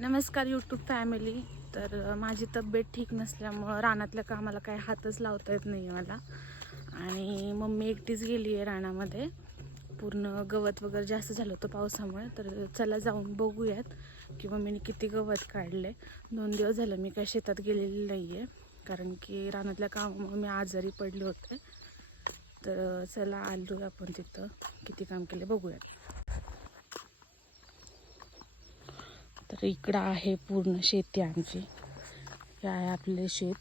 नमस्कार YouTube family तर माझी तब्येत ठीक नसल्यामुळं रानातल्या कामाला काही हातच लावता येत नाही मला. आणि मम्मी एकटीच गेली आहे रानामध्ये. पूर्ण गवत वगैरे जास्त झालं होतं पावसामुळे. तर चला जाऊन बघूयात की मम्मीने किती गवत काढले. दोन दिवस झालं मी काय शेतात गेलेली नाही आहे कारण की रानातल्या कामामुळे मी आजारी पडले होते. तर चला आलो आपण तिथं. किती काम केले बघूयात. तर इकडं आहे पूर्ण शेती आमची. हे आहे आपले शेत.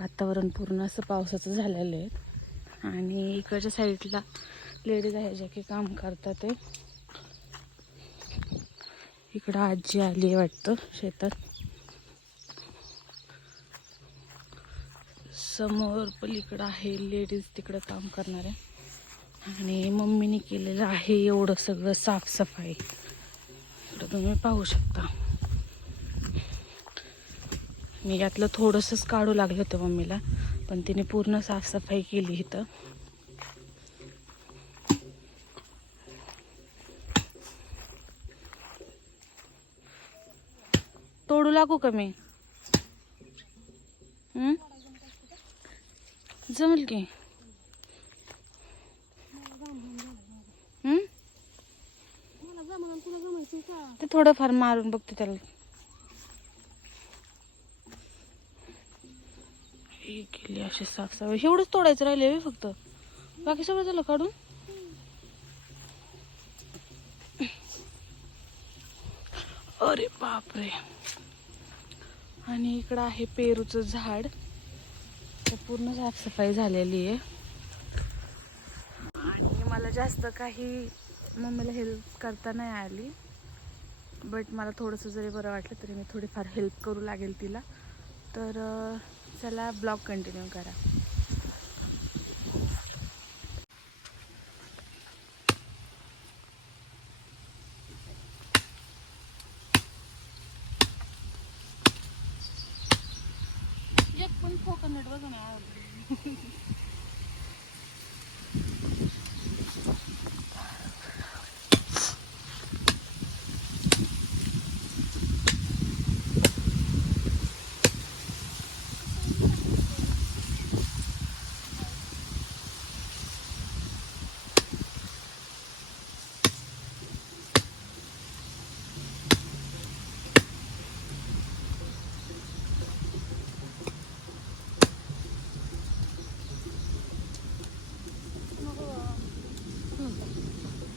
वातावरण पूर्ण असं पावसाचं झालेलं आहे. आणि इकडच्या साईडला लेडीज आहे ज्या की काम करतात ते. इकडं आजी आली आहे वाटतं शेतात. समोर पलीकडं आहे लेडीज तिकडं काम करणारे. आणि मम्मीने केलेलं आहे एवढं सगळं साफसफाई. इकडं तुम्ही पाहू शकता. मी यातलं थोडंसंच काढू लागलं होतं मम्मीला पण तिने पूर्ण साफसफाई केली इथं. तोडू लागू का मी? जमेल की हं? ते थोडंफार मारून बघते त्याला. हे केली अशी साफसफाई. एवढंच तोडायचं राहिले फक्त. बाकी सगळं झालं काढून? अरे बापरे. आणि इकडं आहे पेरूचं झाड. तर पूर्ण साफसफाई झालेली आहे. आणि मला जास्त काही मम्मीला हेल्प करता नाही आली. बट मला थोडंसं जरी बरं वाटलं तरी मी थोडीफार हेल्प करू लागेल तिला. तर चला ब्लॉग कंटिन्यू करा. एक पण कोकोनट बघा ना.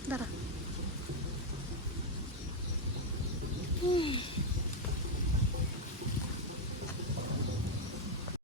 എന്താ